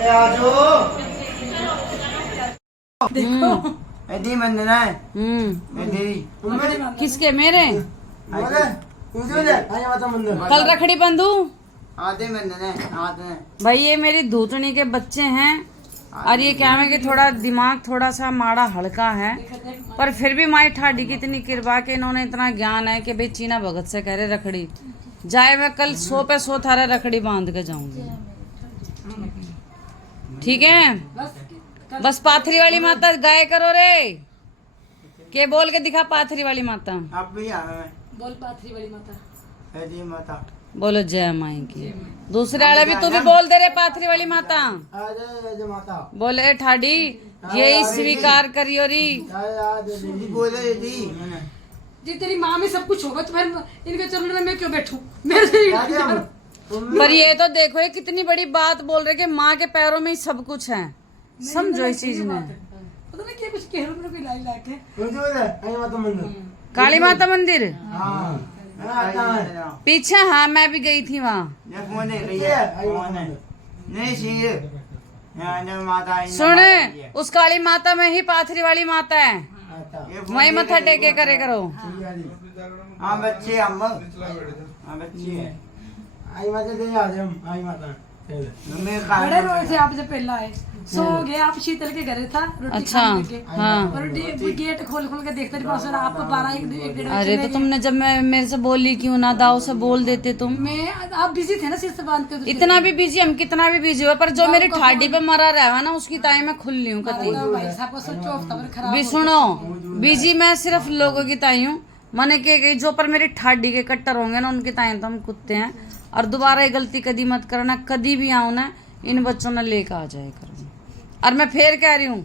देखो एडी मंदना है एडी किसके मेरे कल रखड़ी बंधू आधे मंदना है आधे भाई ये मेरी धूतनी के बच्चे हैं और ये क्या है कि थोड़ा दिमाग थोड़ा सा माड़ा हल्का है पर फिर भी माई ठाडी की इतनी कृपा के इन्होंने इतना ज्ञान है कि भाई चीना भगत से कह रहे रखड़ी जाए मैं कल 100 पे 100 थारा रखड़ी बांध के जाऊंगी। ठीक है बस पाथरी वाली माता गाय करो रे के बोल के दिखा पाथरी वाली माता अब भी आ रहा है बोल पाथरी वाली माता एडी माता बोलो जय माई की दूसरे वाले भी तू भी बोल दे रे पाथरी वाली माता अरे माता बोले ठाडी यही स्वीकार करियो री बोले एडी जी तेरी माँ में सब कुछ होगा तो फिर इनके चरणों में मैं क्यों बैठूं मेरे पर ये तो देखो ये कितनी बड़ी बात बोल रहे कि माँ के पैरों में ही सब कुछ है समझो इस चीज में पता नहीं क्या कुछ कह रहे हैं कोई लाई लाके काली माता मंदिर पीछे हाँ मैं भी गई थी वहाँ सुन उस काली माता में ही पाथरी वाली माता है वही मत्था टेके करे करो। हाँ बच्चे अम्मा हाँ बच्चे है आई माता दे आ जाओ आई माता बड़े रोए थे आप जब पहला आए सो गए आप शीतल के घर था रोटी अच्छा खाने के हाँ और गेट खोल खोल के देखते रहे आप 12-1 अरे तो तुमने जब मैं मेरे से बोली क्यों ना दाऊ से बोल देते तुम मैं आप बिजी थे ना सिर से बांधते हो इतना भी बिजी हम कितना भी बिजी हो पर जो मेरी ठाडी पे मरा रहा ना उसकी ताई मैं खुल ली हूँ कती भाई साहब को सोचो हफ्ता भर खराब भी सुनो बिजी मैं सिर्फ लोगों की ताई हूँ मैंने के जो पर मेरी ठाडी के कट्टर होंगे ना उनकी ताई तो हम कुत्ते हैं और दोबारा ये गलती कभी मत करना कभी भी आऊँ ना इन बच्चों ने लेकर आ जाए करो और मैं फिर कह रही हूँ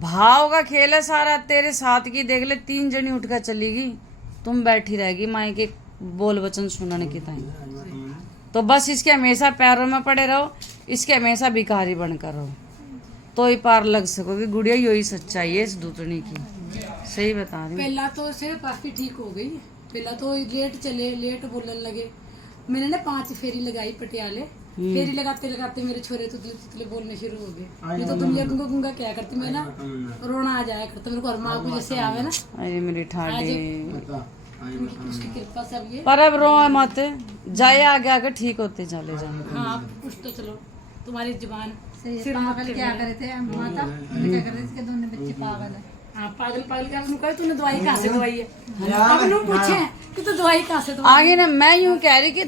भाव का खेल है सारा तेरे साथ की देख ले 3 जनी उठ कर चली गई तुम बैठी रहेगी माई के बोल वचन सुनने की ताई तो बस इसके हमेशा पैरों में पड़े रहो इसके हमेशा भिखारी बनकर रहो तो ही पार लग सकोगे गुड़िया यही सच्चाई है इस दूतनी की सही बता रही हूँ। पहला तो से काफी ठीक हो गई पहला तो लेट चले लेट बोलने लगे मैंने ना 5 फेरी लगाई पटियाले फेरी लगाते लगाते मेरे छोरे तुतले बोलने शुरू हो गए मैं तो दुनिया गुंगा गुंगा क्या करती मैं ना रोना आ जाया करता मेरे को और माँ को जैसे आवे ना अरे मेरी ठाडी उसकी कृपा से अब ये पर अब रो मत जाए आगे आगे ठीक होते चले जाए। हाँ कुछ तो चलो तुम्हारी जुबान पागल क्या करे थे माता क्या कर रहे थे दोनों बच्चे पागल है। हाँ पागल पागल क्या कहा तूने दवाई कहाँ से दवाई है अब लोग पूछे कि तो दवाई कहाँ से दवाई आगे ना मैं यूं कह रही कि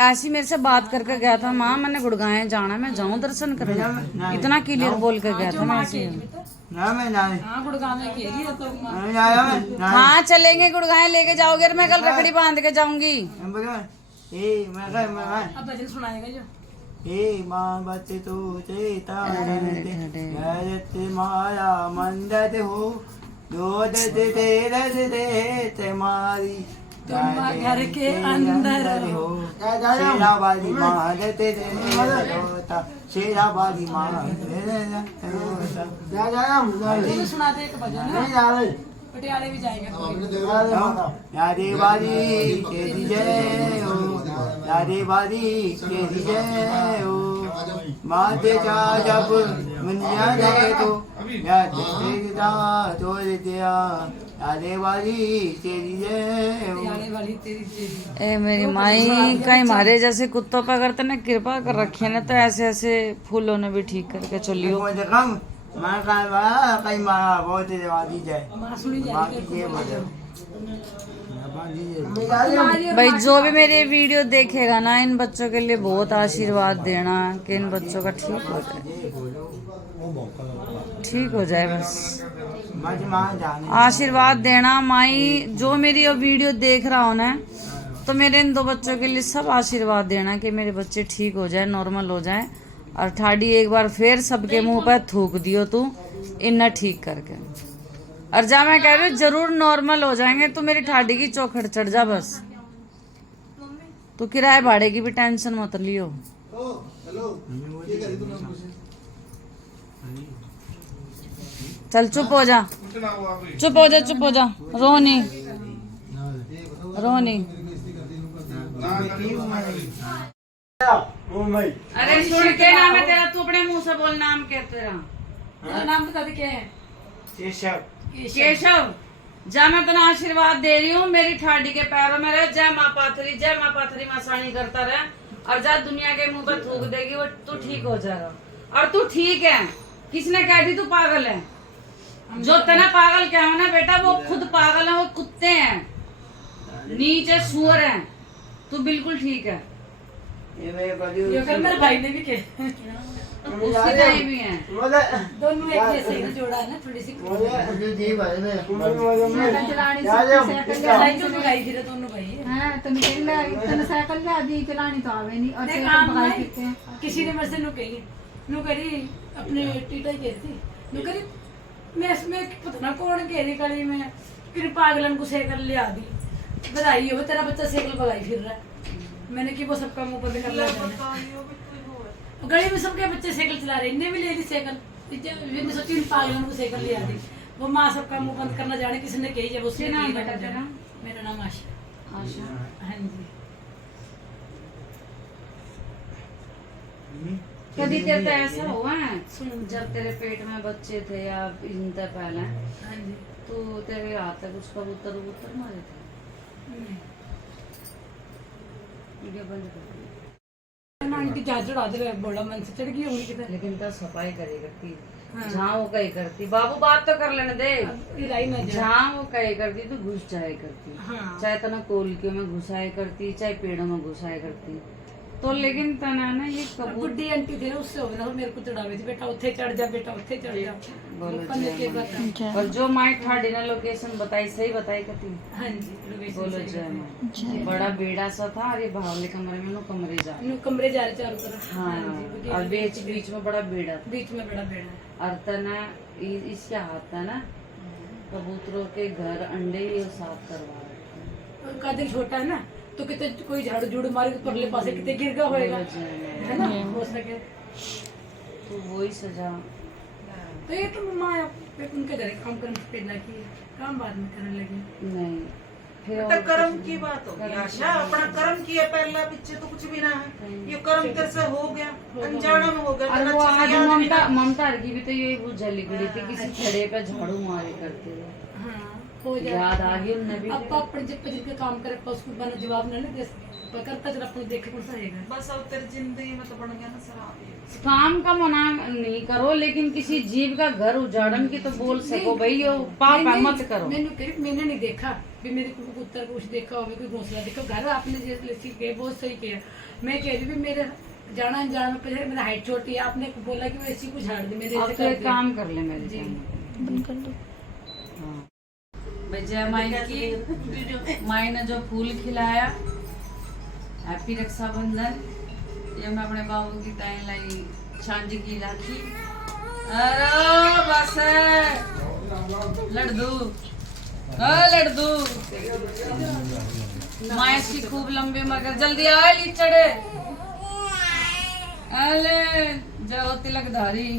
ऐसी मेरे से बात करके गया था माँ मैंने गुड़गांव जाना मैं जाऊं दर्शन करने इतना क्लियर बोल कर गया था मैं ऐसे हाँ गुड़गांव में कह रही है तो हाँ चलेंगे गुड़गांव लेके जाओगे और मैं कल रखड़ी बांध के जाऊंगी। अब भजन सुनाएगा जो हे माँ बच्चे तो चेता माया मंदत हो दूध दे मारी घर के अंदर हो शेरावाली माँ देते शेरावाली माँ सुना दे एक भजन पटियाले भी जाएंगे यादे बारी तेरी जय हो यादे बारी तेरी जय हो माते जा जब मुनिया लगे तो याद तेरा तोड़ दिया यादे बारी तेरी जय हो ए मेरी माई कहीं मारे जैसे कुत्तों पे अगर तने कृपा कर रखी है ना तो ऐसे ऐसे फूलों ने भी ठीक करके चलियो मैं कहीं मारा बहुत वादी जाए भाई जो भी मेरी वीडियो देखेगा ना इन बच्चों के लिए बहुत आशीर्वाद देना कि इन बच्चों का ठीक हो जाए बस आशीर्वाद देना माई जो मेरी ये वीडियो देख रहा हो ना तो मेरे इन 2 बच्चों के लिए सब आशीर्वाद देना कि मेरे बच्चे ठीक हो जाए नॉर्मल हो जाए और ठाडी एक बार फिर सबके मुंह पर थूक दियो तू इन्ना ठीक करके और जा मैं कह रही हूँ जरूर नॉर्मल हो जाएंगे तो मेरी ठाडी की चौखट चढ़ जा बस तो किराए भाड़े की भी टेंशन मत लियो। चल चुप हो जा चुप हो जा चुप हो जा रो नहीं रो नहीं अरे सुन के नाम है तेरा, तू अपने मुंह से बोल नाम क्या तेरा? तेरा नाम बता दे क्या है? केशव। केशव, जा मैं तेना आशीर्वाद दे रही हूँ, मेरी ठाडी के पैरों में रहे, जय माँ पाथरी मसानी करता रहे, और जा दुनिया के मुंह पर थूक देगी वो, तू ठीक हो जाएगा। और तू ठीक है, किसने कह दी तू पागल है? जो तना पागल क्या है ना बेटा, वो खुद पागल है, वो कुत्ते हैं, नीचे सुअर हैं, तू बिल्कुल ठीक है। ये मेरे बड़ी ये कल मेरे भाई ने भी कहा, उसकी नहीं भी है। दोनों एक जैसे ही जोड़ा है ना, थोड़ी सी साइकिल चलानी साइकिल भगाई फिर दोनों भाई। हाँ तो निकल ले, तने साइकिल ले आदि चलानी तो आवे नहीं, और देख, साइकिल आम भगाई भाई, फिरते हैं। किसी ने मेरे से नु कही, नु करी अपने टीटा कह थी, नु करी मैं इसमें पता ना कौन कह रही कड़ी में, फिर पागलन को साइकिल ले आदी, बधाई हो तेरा बच्चा साइकिल भगाई फिर रहा है। मैंने कि वो सबका मुंह बंद कर लिया, गली में सबके बच्चे साइकिल चला रहे, इन्हें भी ले ली साइकिल, मैंने सोची इन पागलों को साइकिल ले आदी, वो माँ सबका मुंह बंद करना जाने किसी ने कही जब उससे नाम बेटा तेरा? मेरा नाम आशा। आशा, हाँ जी। कभी तेरे तो ऐसा हुआ है जब तेरे पेट में बच्चे थे या इनसे पहले, हाँ जी। तो तेरे हाथ तक उसका कबूतर मारे थे? वीडियो बंद कर दी। उनकी जांच चढ़ा दे, बड़ा मन से चढ़ गई होंगी किधर। लेकिन तो सफाई करे करती, हाँ। जहाँ वो कहीं करती, बाबू बात तो कर लेने दे, इलाई ना जा। जहाँ वो कहीं करती तो घुस जाए करती, हाँ। चाहे तना कोलकियों में घुसाए करती, चाहे पेड़ों में घुसाए करती, तो लेकिन तना ना ये कबूतर बुढ़ी आंटी थी ना, उससे हो गया, मेरे को चढ़ावे थी, बेटा उत्थे चढ़ जा, बेटा उत्थे चढ़ जा। बोलो पन्ने के जय माँ। बता। और जो माई ठाडी ने लोकेशन बताई, सही बताई कती? हाँ जी, लोकेशन बोलो सही जय बताई। माँ। बड़ा बेड़ा सा था, और ये बावले कमरे में नो कमरे जा, नु कमरे जा रहे चारों तरफ। हाँ, जी, और बीच बीच में बड़ा बेड़ा था, बीच में बड़ा बेड़ा है। और तना इसके हाथ था ना कबूतरों के घर अंडे ही साफ करवा रखे। और का दिल छोटा है ना, तो कितने कोई झाड़ू झूड़ मारे तो परले पासे कितने गिर गया होएगा, है ना, हो सके तो वही सजा। तो ये तो माँ उनके घर काम करने से पहला की काम बाद में करने लगी। नहीं, फिर तो कर्म की बात हो गई आशा, अपना कर्म किया पहला, पीछे तो कुछ भी ना है, ये कर्म तेरे से हो गया, अनजाना में हो गया। और तेरा वो अच्छे आज से याद भी ममता नहीं। ममता की भी तो यही वो जली गड़ी थी, किसी छड़े पे झाड़ू मारे करते थे, हाँ, हो जाए। याद आ गई उन्हें भी। अब अपने जब जिनके काम करे उसको बना जवाब ना दे, करता चला अपने देखे कौन सा रहेगा। बस अब तेरी जिंदगी में तो बन गया ना शराब। काम का मना नहीं करो, लेकिन किसी जीव का घर उजाड़न की तो बोल सको भाई, यो पाप है, मत करो। मैंने नहीं देखा भी मेरे को कबूतर कुछ देखा हो, कोई घोंसला देखा, घर आपने जैसे किया बहुत सही किया। मैं कह रही भी मेरे जाना अनजाना पे मेरा हाइट छोटी है, आपने बोला कि वो ऐसी को झाड़ दे, मेरे अब ऐसे तो कर एक दे। काम कर ले मेरे जी। बंद कर दो। भाई जय माई की, माई ने जो फूल खिलाया, हैप्पी रक्षाबंधन। ये मैं अपने बाबू की ताई लाई चांदी की राखी। अरे बस लड्डू, लड्डू माई की खूब लंबी मगर जल्दी आ ली चढ़े, अले जाओ तिलक धारी।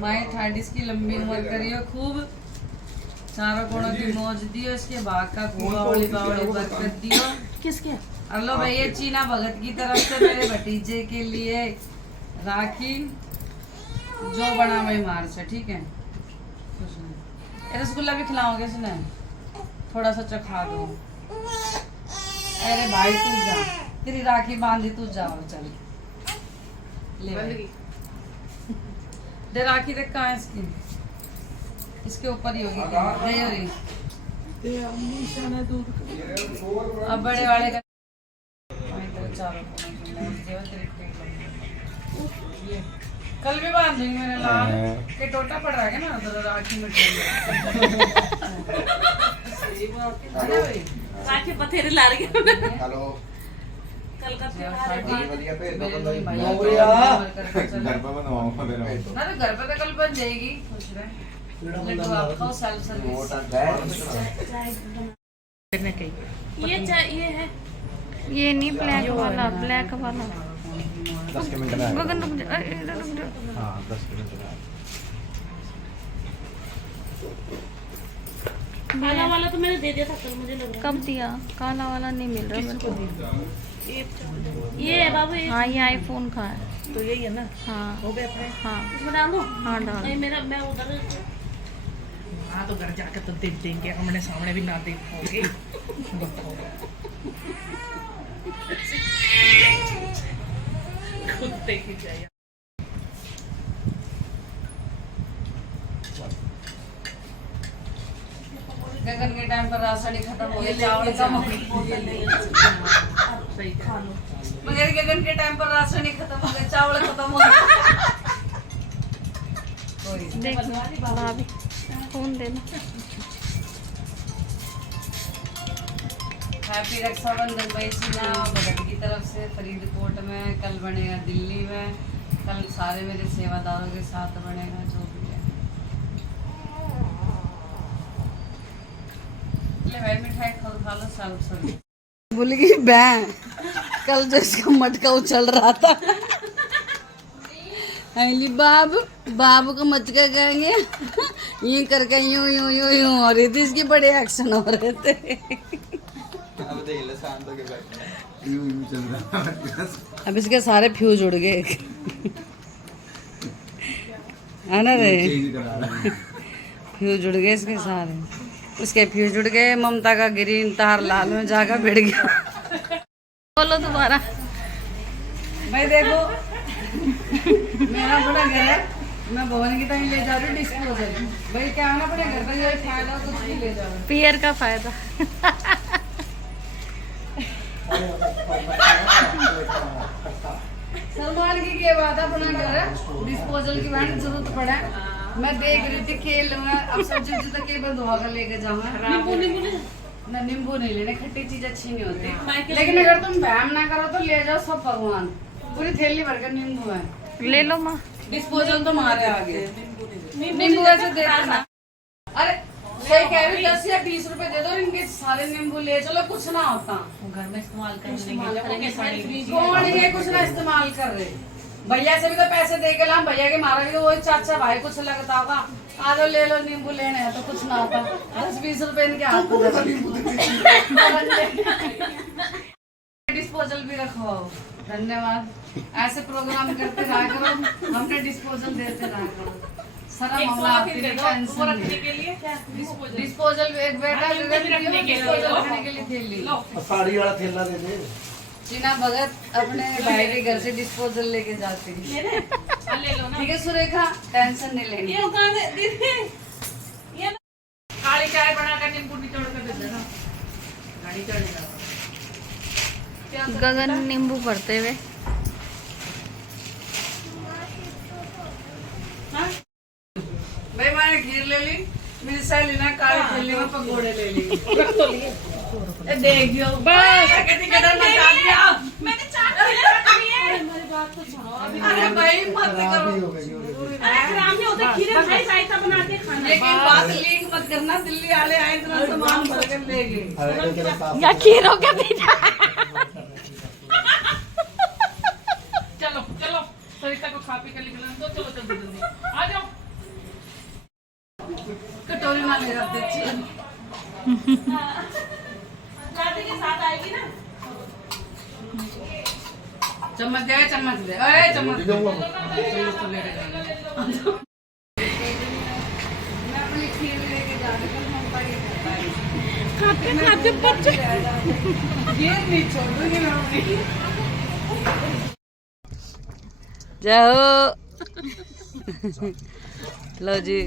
माई ठाडिस की लंबी उम्र करियो खूब, चारों कोणों की मौज दियो, इसके भाग का खूब बावड़ी बावड़ी बरकत दियो। किसके? हेलो भैया, चीना भगत की तरफ से मेरे भतीजे के लिए राखी, जो बना वही मार से, ठीक है। रसगुल्ला भी खिलाओगे सुने, थोड़ा सा चखा दो। अरे भाई तू जा, तेरी राखी बांधी, तू जाओ चल ले भाई। दे राखी देख कहाँ है इसकी, इसके ऊपर ही होगी दे रही। अब बड़े वाले का कल भी बांध देंगे, मेरे लाल के टोटा पड़ रहा है ना उधर राखी में। राखी बथेरे ला रही हेलो कल का बढ़िया पे तो बंदा ही घर पे बनवाऊंगा तेरा ना, तो घर पे तो कल बन जाएगी। खुश रहे, लड्डू आप खाओ, सेल्फ सर्विस। मोटा ये है ये नहीं ब्लैक वाला, ब्लैक वाला 10 मिनट में आएगा। गगन रुक जा, इधर रुक जा। हाँ 10 मिनट में आएगा। काला वाला तो मैंने दे दिया था कल, मुझे लग रहा कब दिया? काला वाला नहीं मिल रहा मेरे को। है ये है बाबू, ये हाँ ये आईफोन का है। तो यही है ना, हाँ हो गए अपने। हाँ इसमें डाल दो। हाँ डाल। नहीं मेरा, मैं उधर। हाँ तो घर जाकर तो देख देंगे, हमने सामने भी ना देख पाओगे। खुद देख ही जाइए। गगन के टाइम पर राशन ही खत्म हो गया, चावल कम हो सही कह रहे हो। मगर गगन के टाइम पर राशन ही खत्म हो गया, चावल खत्म हो गया। देख भाभी फोन देना। हैप्पी रक्षाबंधन भाई सीना भगत की तरफ से फरीदकोट में, कल बनेगा दिल्ली में, कल सारे मेरे सेवादारों के साथ बनेगा, जो भी है। ले भाई मिठाई खा लो सब। बोली कि बैं कल जो इसका मटका उछल रहा था, अली बाबू को मटका कहेंगे, यूं करके यूं यूं यूं यूं हो रही थी, इसके बड़े एक्शन हो रहे थे। अब देख ले शांत होके बैठ। यूं चल रहा। अब इसके सारे फ्यूज उड़ गए, है ना रे, फ्यूज उड़ गए इसके सारे। उसके फ्यूज उड़ गए, ममता का ग्रीन तार लाल में जाकर भिड़ गया। बोलो दोबारा। भाई देखो मेरा बड़ा घर है, मैं भवन की तरह ले जा रही हूँ डिस्पोजल। भाई क्या है ना, अपने घर पर ये फायदा कुछ भी ले जाओ। पियर का फायदा। सलमान की ये बात है, अपना घर है, डिस्पोजल की बैंड जरूरत पड़े। मैं देख रही थी खेल लूंगा, अब सब्जी तक के बंद होगा लेके जाऊंगा। ना नींबू नहीं लेने, खट्टी चीज अच्छी नहीं होती। लेकिन अगर तुम वहम ना करो तो ले जाओ सब भगवान, पूरी थैली भरकर नींबू है। ले लो माँ। डिस्पोजल तो हमारे आगे नींबू ऐसे दे देना। अरे सही कह रही, 10 या 20 रुपए दे दो, इनके सारे नींबू ले चलो, कुछ ना होता। घर में इस्तेमाल कर लेंगे। कौन ये कुछ ना इस्तेमाल कर रहे, भैया से भी तो पैसे दे के ला, भैया के मारा भी तो वही चाचा भाई कुछ लगता होगा। आ जाओ ले लो, नींबू लेने हैं तो कुछ ना होता, 10-20 रुपए इनके हाथ में। डिस्पोजल भी रखवाओ, धन्यवाद। ऐसे प्रोग्राम करते रहा करो, हमने डिस्पोजल देते रहा करो। सारा मामला आपके लिए टेंशन नहीं। डिस्पोजल एक बेटा रखने के लिए थैली, साड़ी वाला थैला दे दे। चीना भगत अपने भाई के घर से डिस्पोजल लेके जाती है। ठीक है सुरेखा, टेंशन नहीं लेनी। काली चाय बनाकर नींबू निचोड़ कर दे देना, गाड़ी चढ़ेगा। गगन नींबू भरते हुए। भाई मैंने खीर ले ली, मेरी सहेली ने काली थैली में पकौड़े ले ली। देखियो मैंने चाट मेरी बात तो सुनो। अरे भाई मत करो, सामने उधर खीर भाई रायता बना के खाना। लेकिन बात लीक मत करना, दिल्ली वाले आए इतना सामान भर कर ले गए। या खीरों के पीछे। चलो चलो सरिता को खा पी कर निकलने दो, चलो जल्दी जल्दी आ जाओ। कटोरी ना ले जाते दादी के साथ आएगी ना। चम्मच दे, चम्मच दे, अरे चम्मच दे। मैं अपनी खीर लेके जा रही हूँ, मम्मा ये खाते खाते बच्चे ये नहीं छोड़ूंगी मैं अपनी। जाओ लो जी,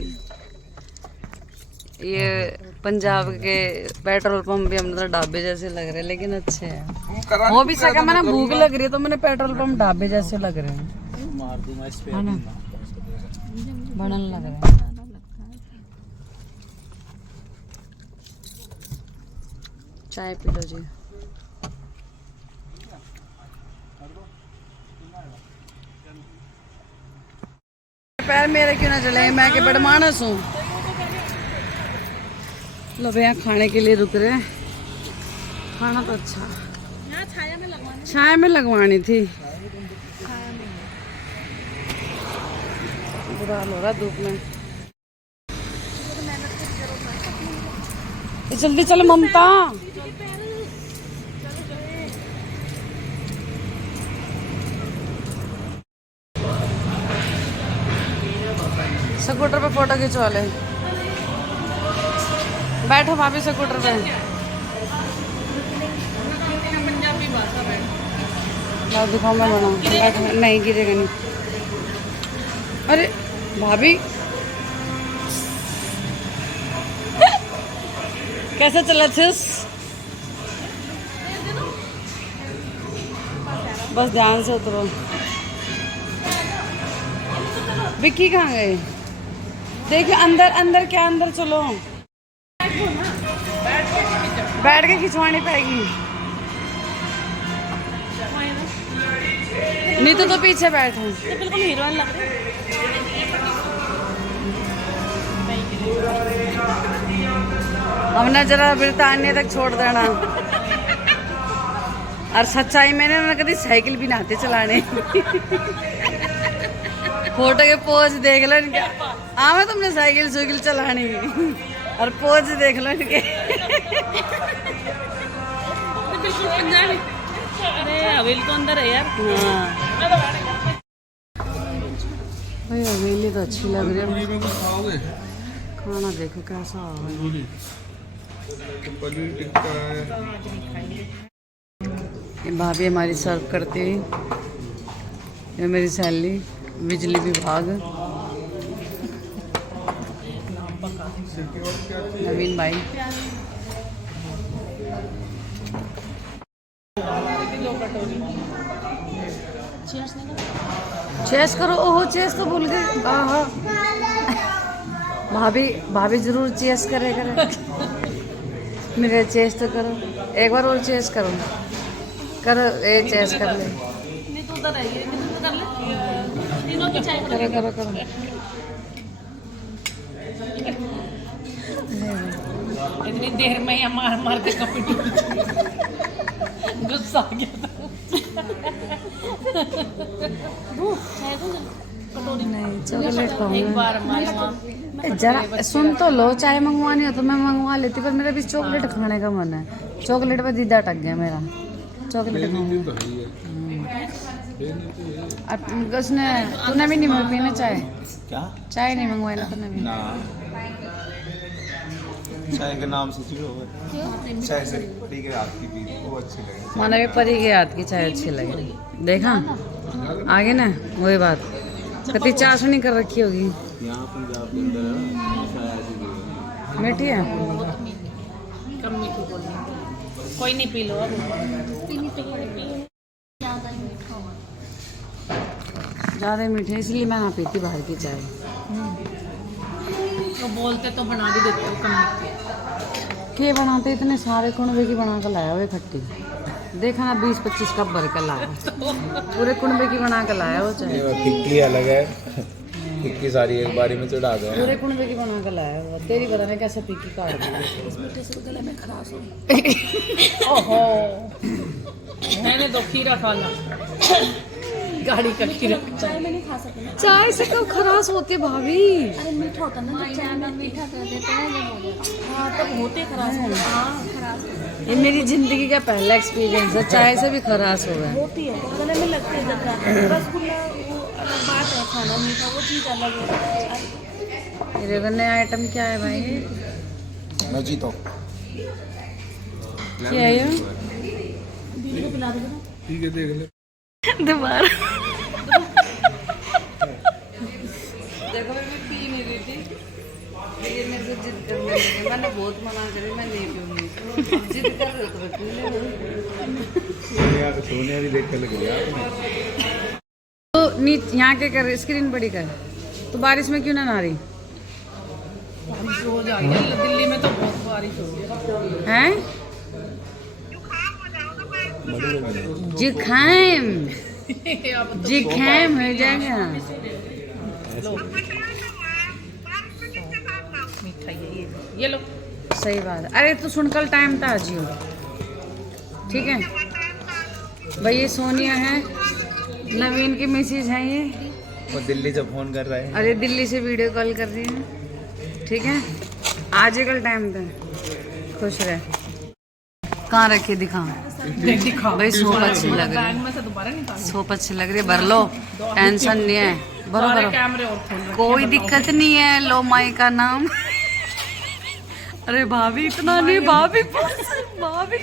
ये पंजाब के पेट्रोल पंप भी हम तो ढाबे जैसे लग रहे हैं, लेकिन अच्छे हैं। हो भी सका, मैंने भूख लग रही है तो मैंने पेट्रोल पंप ढाबे जैसे लग रहे हैं, मार दूंगा इस पे। है ना, बनन लग रहा है। चाय पी लो जी। पैर मेरे क्यों ना चले, मैं के बड़ मानस हूँ। लो भैया खाने के लिए रुक रहे हैं, खाना तो अच्छा। छाया में लगवानी थी, बुरा हाल हो रहा धूप में। जल्दी चल ममता। स्कूटर पे फोटो खिंचवा ले। बैठो भाभी स्कूटर पे। पंजाबी भाषा में लाओ दिखाऊंगा बना। बैठो, नहीं गिरेगा नहीं। अरे भाभी कैसे चला छिस? बस ध्यान से उतरो। विक्की कहाँ गए? देखिए अंदर अंदर क्या, अंदर चलो। बैठ के खिंचवानी पड़ेगी। नहीं तो पीछे बैठो। बिल्कुल हीरोइन लग रही हमने जरा ब्रिटानिया तक छोड़ देना। और सच्चाई मैंने ना कभी साइकिल भी नाते चलाने। फोटो के पोज देख लो इनके। आवे तुमने साइकिल सुइकिल चलानी और पोज देख लो इनके। बिल्कुल पंजाबी। अरे हवेली तो अंदर है यार। हाँ भाई हवेली तो अच्छी लग रही है। खाना देखो कैसा है। ये भाभी हमारी सर्व करती है। ये मेरी सैलरी बिजली विभाग नवीन भाई। चेस करो। ओहो चेस तो भूल गए। हाँ भाभी भाभी जरूर चेस करे मेरे चेस तो करो एक बार और चेस करो ये चेस कर ले। नहीं तो उधर है ये तो कर ले। तीनों की चाय करो करो करो। इतनी देर में या मार मार के कपड़े गुस्सा आ गया था। नहीं चॉकलेट एक खाऊंगा। बार हमारे वहाँ जरा सुन तो लो। चाय मंगवानी हो तो मैं मंगवा लेती पर मेरा भी चॉकलेट खाने का मन है। चॉकलेट पे दीदा अटक गया मेरा। चॉकलेट खाऊंगा। अब उसने तूने भी नहीं मंगवाई पीना चाय? क्या? चाय नहीं मंगवाई ना तूने भी? ना चाय के नाम से जुड़ो चाय से पी के आपकी पी वो अच्छी लगे। मैंने भी परी के हाथ की चाय अच्छी लगी। देखा आगे ना वही बात। कति चाशनी कर रखी होगी। यहाँ पंजाब के अंदर चाय ऐसी दी मीठी है। कम मीठी बोलनी। कोई नहीं पी लो अब। ज़्यादा मीठी इसलिए मैं ना पीती बाहर की चाय। तो बोलते तो बना भी देते हो कम मीठी। के बनाते इतने सारे कुणबे की बना कर लाया वो खट्टी। देखा ना 20-25 कप भर कर लाया। पूरे कुणबे की बना कर लाया वो चाय। फिक्की अलग है। फिक्की सारी एक बारी में चढ़ा दो। पूरे कुणबे की बना कर लाया वो। तेरी पता नहीं कैसे पीकी काट दी। ओहो मैंने तो खीरा खा ला। गाड़ी का खीरा। चाय में नहीं खा सकते ना। चाय से कब खराश होती है भाभी? अरे मीठा होता ना तो चाय में मीठा कर देते हैं जब हो जाता है। हाँ तब होते खराब। हाँ खराब ये मेरी जिंदगी का पहला एक्सपीरियंस है। चाय से भी खराश हुआ है। होती है गले में लगती है जब जाते हैं। रसगुल्ला वो अलग बात है खाना मीठा वो चीज़ अलग है। ये नया आइटम क्या है भाई? मजीतो क्या है ये? दीदी को पिला दोगे ना? ठीक है देख ले। दोबारा देखो मैं पी नहीं रही थी। ये मेरे से जिद करने लगे। मैंने बहुत मना करी मैं नहीं पीऊंगी। जिद कर रहे तो पी ले। सोनिया भी देख कर लग गया। तो यहाँ के कर स्क्रीन बड़ी कर। तो बारिश में क्यों ना नहा रही बारिश हो जाएगी दिल्ली में तो बहुत बारिश हो गई हैं? जुखाम जुखाम हो जाएगा। मीठा ये लो। सही बात है। अरे तो सुन कल टाइम था जियो। ठीक है भाई। ये सोनिया है नवीन की मिसेज है ये। वो दिल्ली से फोन कर रहा है। अरे दिल्ली से वीडियो कॉल कर रही है। ठीक है आज ही कल टाइम था। खुश रहे। कहाँ रखी दिखा भाई, सोप अच्छी लग रही बैग है, में से दोबारा निकाल सोप अच्छी लग रही है। भर लो, टेंशन नहीं है, भरो सारे भरो, कैमरे और खोल रखे कोई दिक्कत नहीं है। लो माई का नाम। अरे भाभी इतना नहीं, भाभी भाभी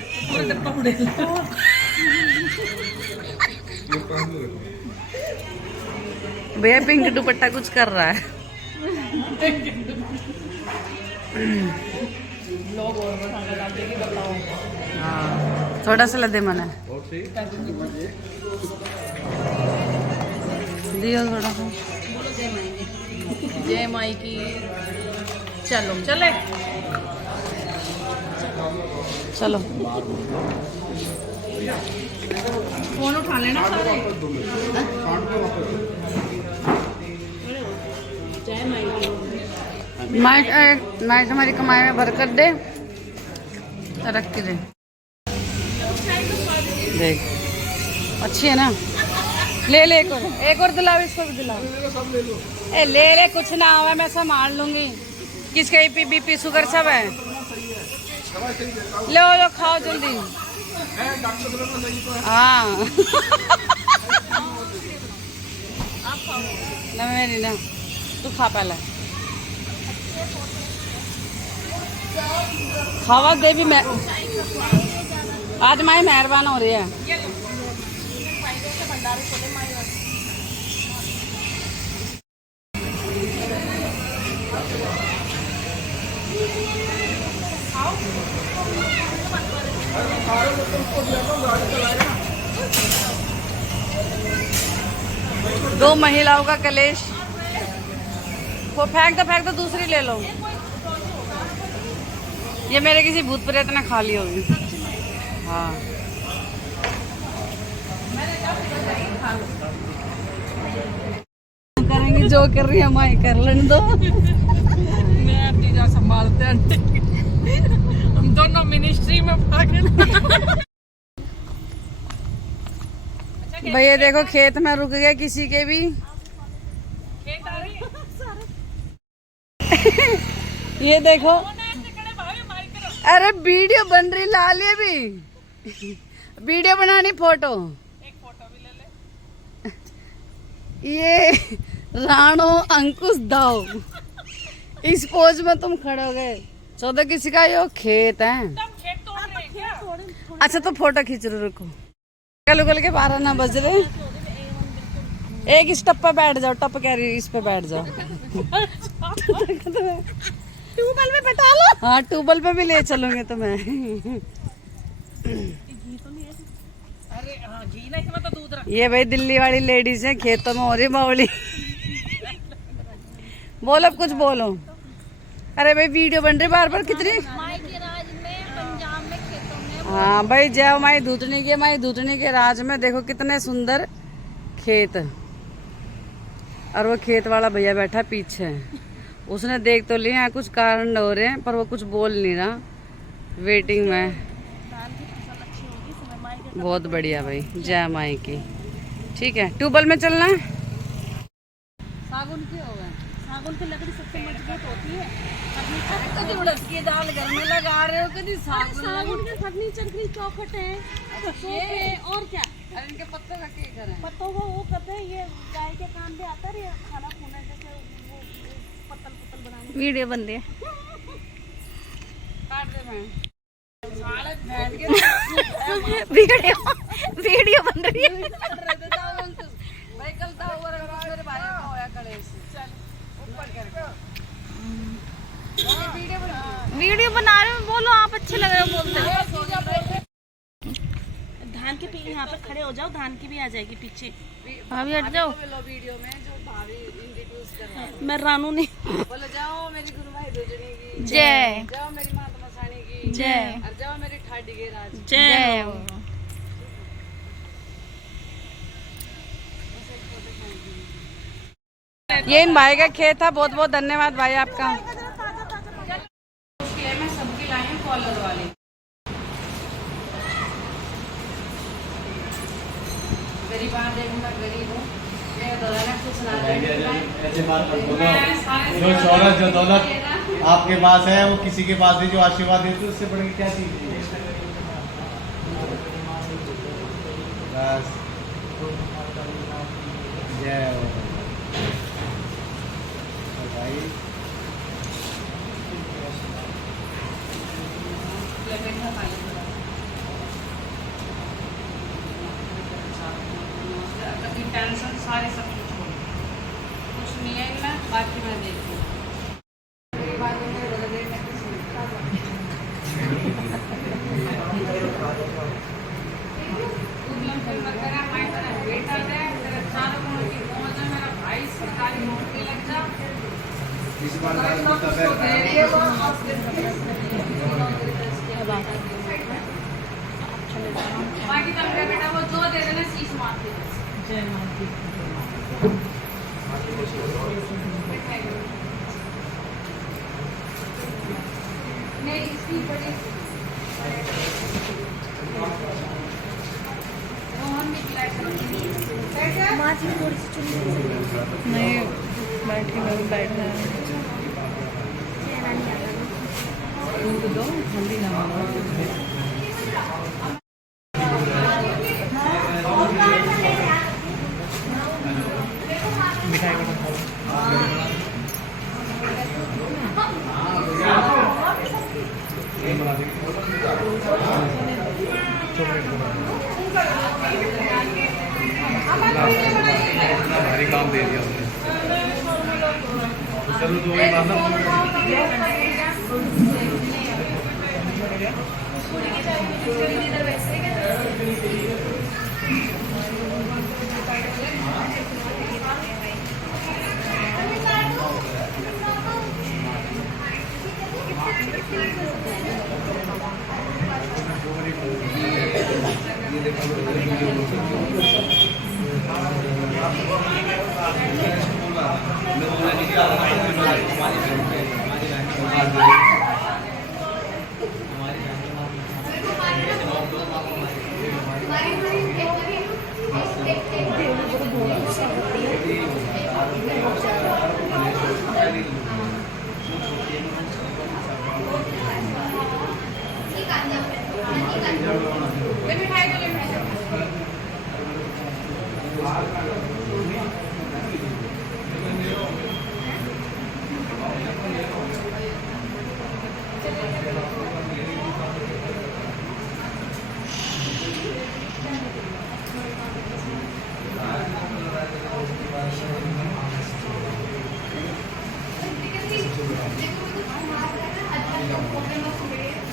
भैया पिंक दुपट्टा कुछ कर रहा है। लोग और मसाला डाल के बताओ। हाँ, थोड़ा सा लदे मन है, दियो थोड़ा सा। जय माई की। चलो चले, चलो फोन उठा लेना सारे। माइक हमारी कमाई में बरकत दे, तरक्की दे। देख अच्छी है ना, ले ले एक और दिलाओ, इसको भी दिलाओ। ए ले ले, कुछ ना हुआ, मैं संभाल लूंगी। किसका बीपी शुगर सब है, लो लो खाओ जल्दी। हाँ ना मेरी ना, तू खा पहले, खावा दे भी। मैं आज माई मेहरबान हो रही है। दो महिलाओं का कलेश। वो फेंक दो, दूसरी ले लो। ये मेरे किसी भूत प्रेत ने खा ली होगी। हाँ करेंगे जो कर रही है माई, कर लेने दो। मैं तीजा संभालते हैं, हम दोनों मिनिस्ट्री में भागे। भैया देखो खेत में रुक गया किसी के भी। खेत आ रही ये देखो, अरे वीडियो बन रही, ला लिए भी वीडियो बनानी, फोटो एक फोटो भी ले ले। ये राणो अंकुश दाव, इस पोज में तुम खड़े हो गए। 14 किसी का यो खेत है। तब खेत तोड़ रहे हैं क्या? अच्छा तो फोटो खींच रहे, रुको। कल के 12 ना बज रहे। एक इस टप पे बैठ जाओ, टप कह रही, इस पे बैठ जाओ। ट्यूबवेल में बैठा लो। हाँ ट्यूबवेल पे भी ले चलोगे तुम्हें। अरे हाँ, घी नहीं, इसमें तो दूध रख। ये भाई दिल्ली वाली लेडीज है, खेतों में हो रही बावली। बोलो अब कुछ बोलो। अरे भाई वीडियो बन रही बार बार कितनी। माई के राज में, पंजाब में, खेतों में। हाँ भाई जय माई धूतनी के राज में देखो कितने सुंदर खेत। और वो खेत वाला भैया बैठा पीछे, उसने देख तो लिया, कुछ कारण हो रहे हैं पर वो कुछ बोल नहीं रहा, वेटिंग में। बहुत बढ़िया भाई, जय माई की। ठीक है, ट्यूबवेल में चलना है। सागुन की हो गए, सागौन की लकड़ी सबसे मजबूत होती है। कभी उड़द की दाल घर में लगा रहे हो, कभी सागौन के फर्नीचर की चौखट है, सोफे, और क्या। अरे इनके पत्तों का क्या करें? पत्तों को वो करते हैं, ये गाय के काम में आता है, खाना खुना जैसे वो पत्तल बनाने। वीडियो बन रही है, काट दे मैं। वीडियो बन रही है। भाई कल था वो मेरे भाई का होया कलेश। चल ऊपर कर। वीडियो बना रहे हो, बोलो आप, अच्छे लग रहे हो बोलते। धान के पीछे यहाँ पर खड़े हो जाओ, धान की भी आ जाएगी पीछे। भाभी हट जाओ। वीडियो में जो भाभी इंट्रोड्यूस कर रहा है। मैं रानू नहीं। बोलो जाओ मेरी गुरु भाई दूजनी की जय। जाओ मेरी माता मसानी की जय। और जाओ मेरी ठाडी के राज। जय। ये इन भाई का खेत था, बहुत बहुत धन्यवाद भाई आपका। मैं सबकी लाई हूँ कॉलर वाली। गरीब मैं गरीब हूँ, मैं कुछ ना ऐसे बात मत बोलो। जो शोहरत जो दौलत आपके पास है, वो किसी के पास है जो आशीर्वाद देते उससे बढ़ के क्या चीज है? बस जय हो भाई। टेंशन सारे सब कुछ नहीं है इनमें, बाकी मैं देखती हूँ। इस बार बाकी तो बेटा वो जो दे देना शीश मार दे। जय माता दी। नहीं इसकी बड़ी रोहन निकला है। माँ जी थोड़ी सी चुन नहीं बैठ के मैं भी बैठना है। दूध दो हल्दी ना मिठाई का भारी काम दे दिया उसने। चलो तो वही बात ना।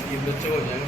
ये बच्चे हो जाएगा।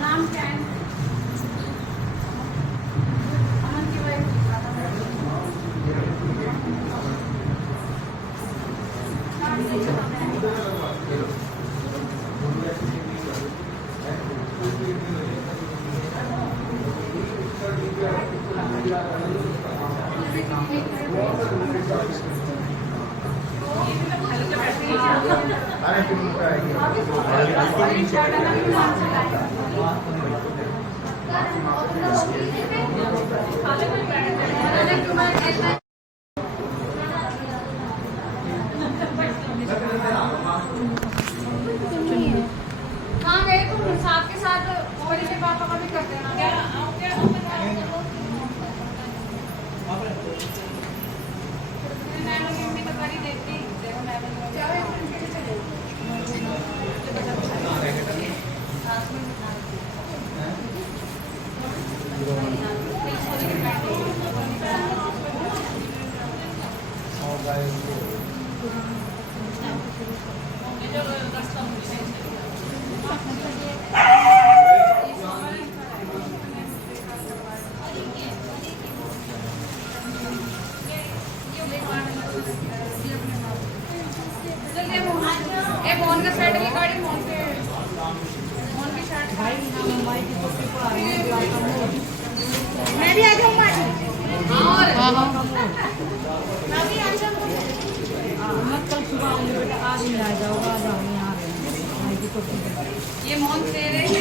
नाम क्या है? अमन की वाइफ। कहाँ गए तुम? साथ के साथ और के पापा का भी कर देना। मम्मी तो कर ही देती। साथ में मैं भी आ जाऊँ माजी। ये मोहन तेरे इन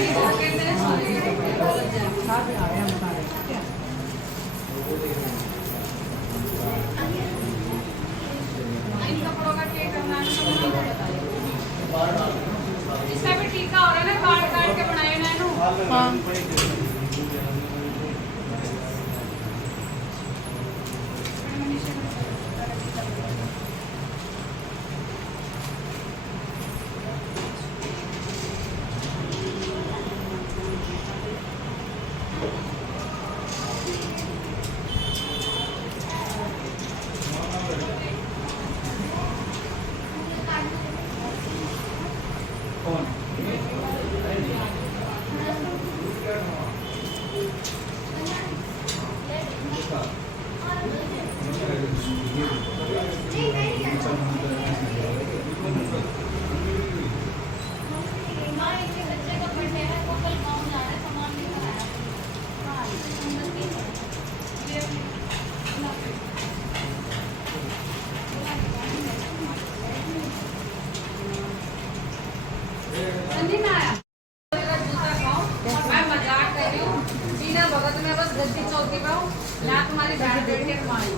कपड़ों का क्या करना है इसका भी टीका हो रहा है ना, काट काट के बनाए ना इन्हों। मैं मजाक कर रही हूँ, सीना भगत में बस गद्दी चौकी पे हूँ, यहाँ तुम्हारी बैठ बैठ के मारी।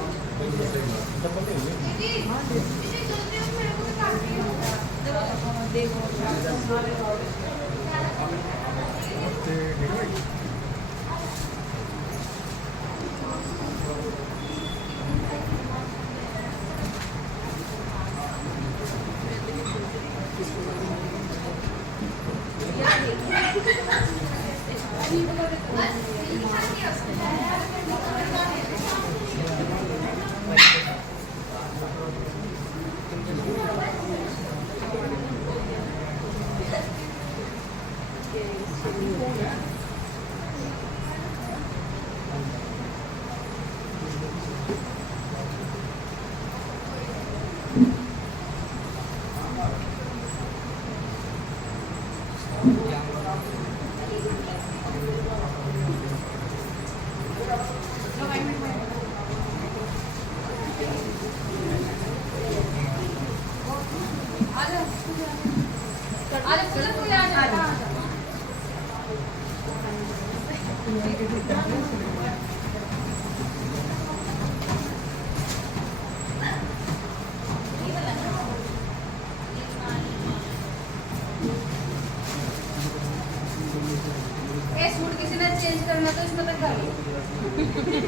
सूट किसी ने चेंज करना तो इसमें तक डालो।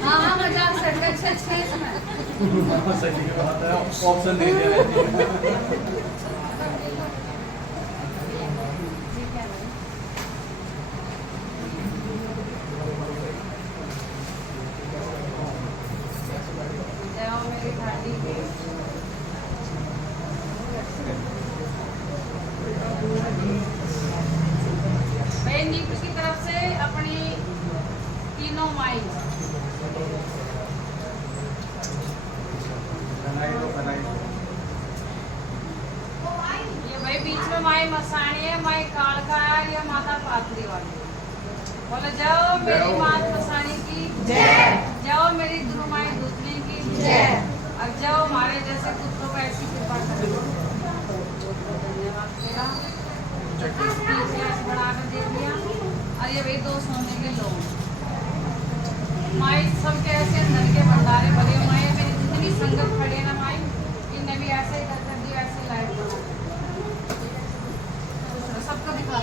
हाँ मजाक सेट अच्छे इसमें सही बात है, ऑप्शन दे दिया है। की तरफ से अपनी तीनों माई ये भाई बीच में माई मसानी है, माई कालका है, ये माता पात्री वाली। बोले जाओ मेरी मात मसानी की जय, जाओ मेरी गुरु माई दूसरी की जय, अब जाओ हमारे जैसे कुत्तों को ऐसी कृपा करो। धन्यवाद तेरा बढ़ाकर देख लिया। और ये वही 2 सोने के लोग माई सब कैसे अंदर के भंडारे भरे माई, मेरी जितनी संगत खड़ी है ना माई, इनने भी ऐसे ही कर दी, ऐसे लाइट बना सबको दिखा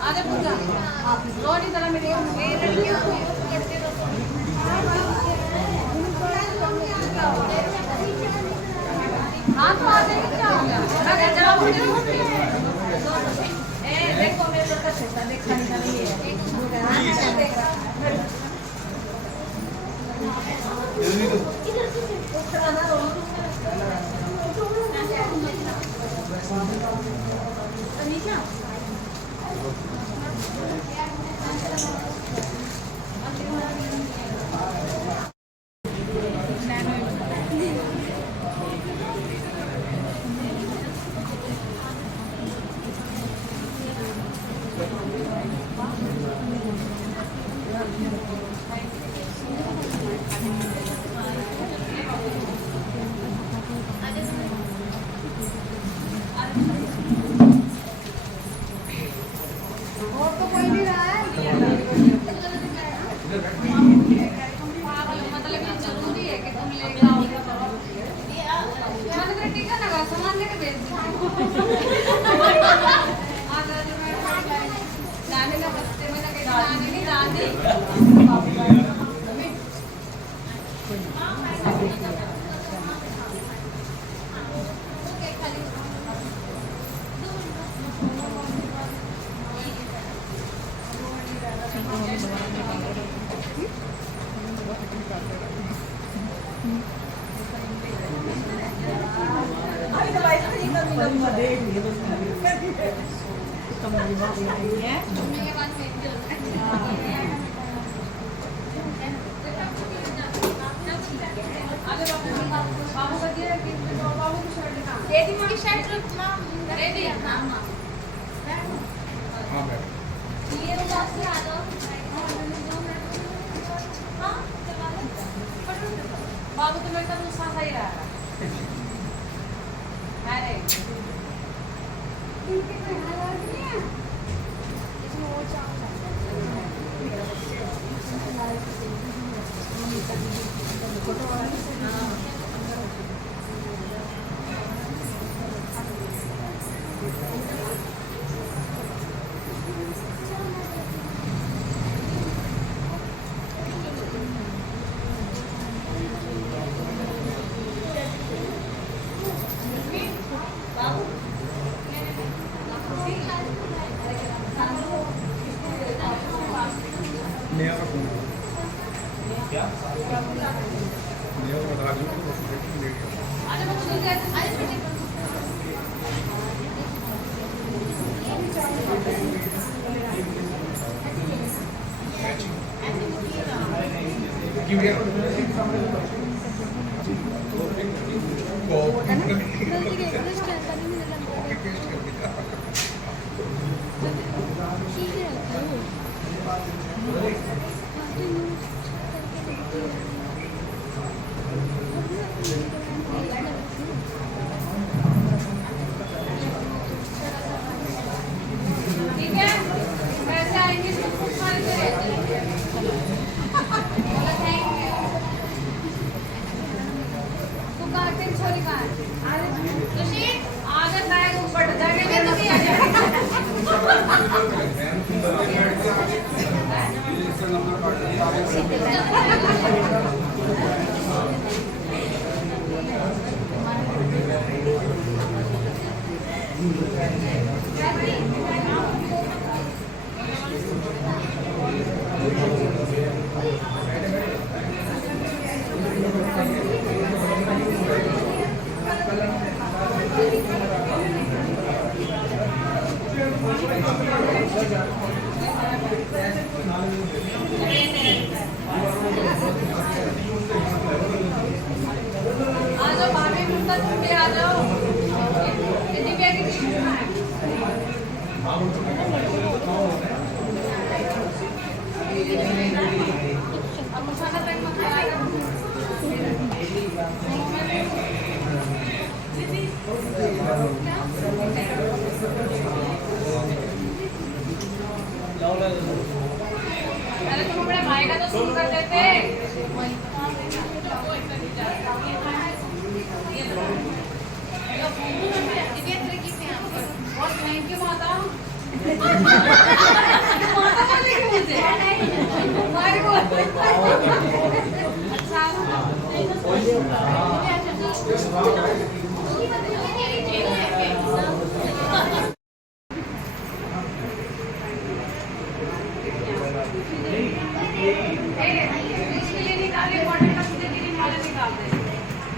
आधे पूजा रोटी तरह मेरी बाबू तो मेरे साथ गुस्सा सही रहा है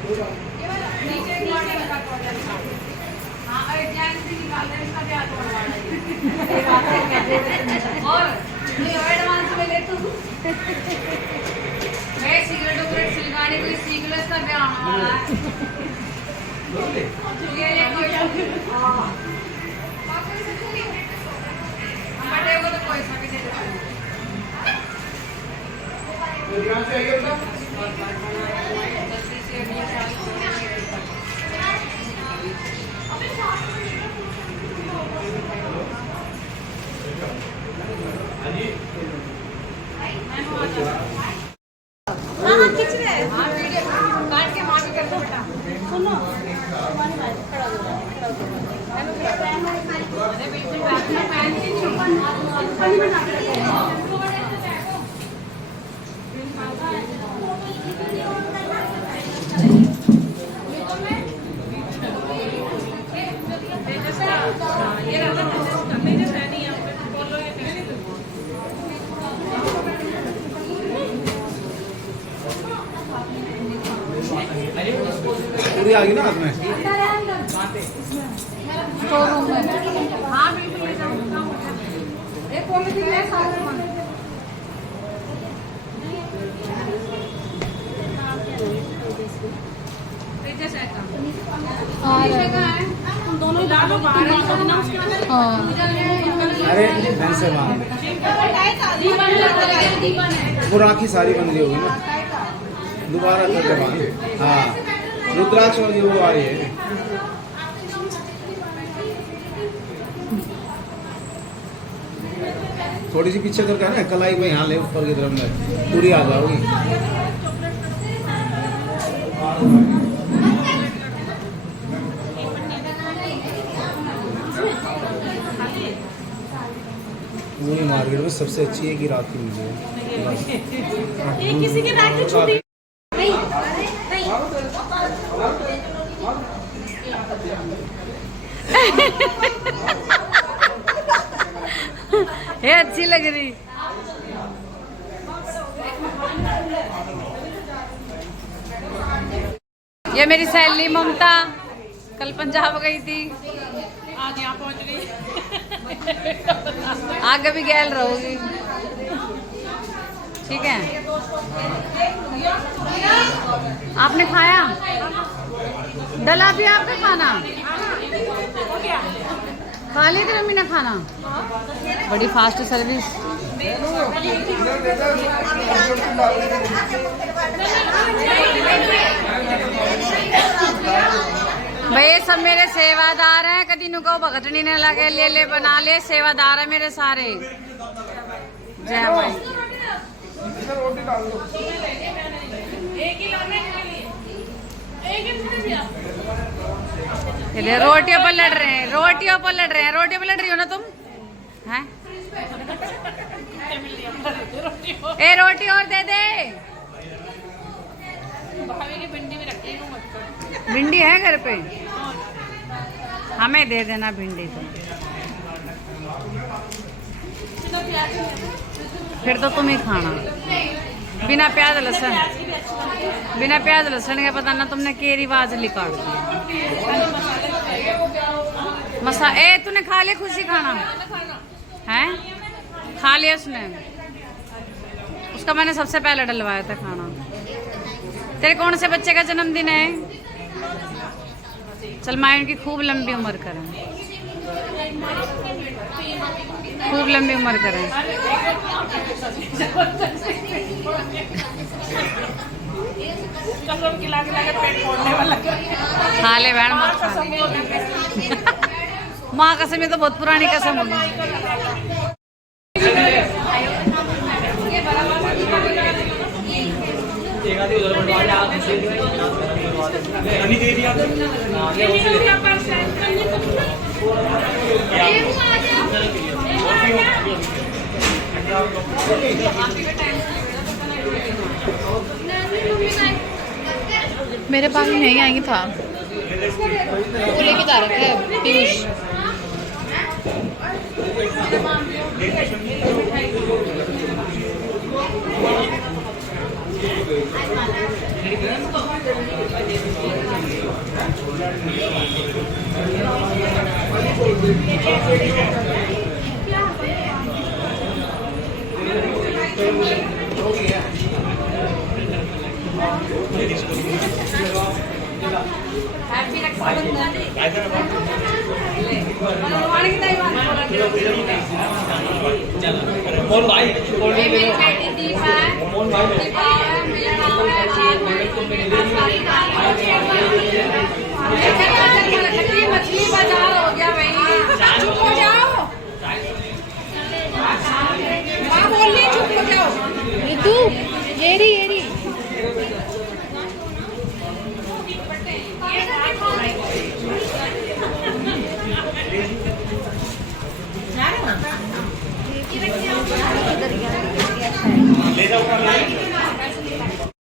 और एडवांस में ले तू मैं सिगरेट उगरेट सिलगाड़ी कोई सीख ले इसका ब्याह होने वाला है ये ले कोई बटे को तो कोई सा भी दे देता हाँ खींच रहे हैं। काट के मार के कर दो बेटा सुनो तुम्हारी बात खड़ा हो जाओ, खड़ा हो जाओ। अरे बिल्कुल बात नहीं पहन के पूरी आ गई ना हाथ में। शोरूम में हाँ बिल्कुल ले जाओ एक पॉलिथीन ले साथ में तुम दोनों ला लो बाहर ना उसके बाद अरे ढंग से बांध वो राखी सारी बंद होगी ना, दोबारा करके बांध। हाँ रुद्राक्ष वाली वो आ रही है। थोड़ी सी पीछे करके ना कलाई को यहाँ ले ऊपर की तरफ में पूरी आ जाओगी। पूरी मार्केट में सबसे अच्छी है कि राखी मुझे ये किसी की राखी छूटी ये अच्छी लग रही ये मेरी सहेली ममता कल पंजाब गई थी आज यहाँ पहुँच गई। आगे भी गैल रहोगी ठीक है। आपने खाया डला भी आपका खाना खा ली थी मम्मी ने खाना बड़ी फास्ट सर्विस। भाई ये सब मेरे सेवादार हैं कदी नुको भगतनी ने लगे ले ले बना ले सेवादार है मेरे सारे। जय भाई रोटियों पर लड़ रहे हैं रोटियों पर लड़ रहे हैं रोटियों पर लड़ रही हो ना तुम हैं ए रोटी और दे दे भिंडी है घर पे हमें दे देना भिंडी तो फिर तो तुम ही खाना बिना प्याज लहसुन के पता ना तुमने के रिवाज लिखा मसा ए तूने खा लिया खुशी खाना है खा लिया उसने उसका मैंने सबसे पहले डलवाया था खाना। तेरे कौन से बच्चे का जन्मदिन है चल माँ उनकी खूब लंबी उम्र करें खूब लंबी उम्र करें। कसम खिला खिला के पेट फोड़ने वाला खा ले बहन माँ कसम ये तो बहुत पुरानी कसम होगी। मेरे पास नहीं आएंगे था वो लेके जा रखा है पीयूष। मछली बाजार हो गया भाई, चुप हो जाओ। माँ बोल रही चुप हो जाओ। ऋतु येरी येरी ले जाओ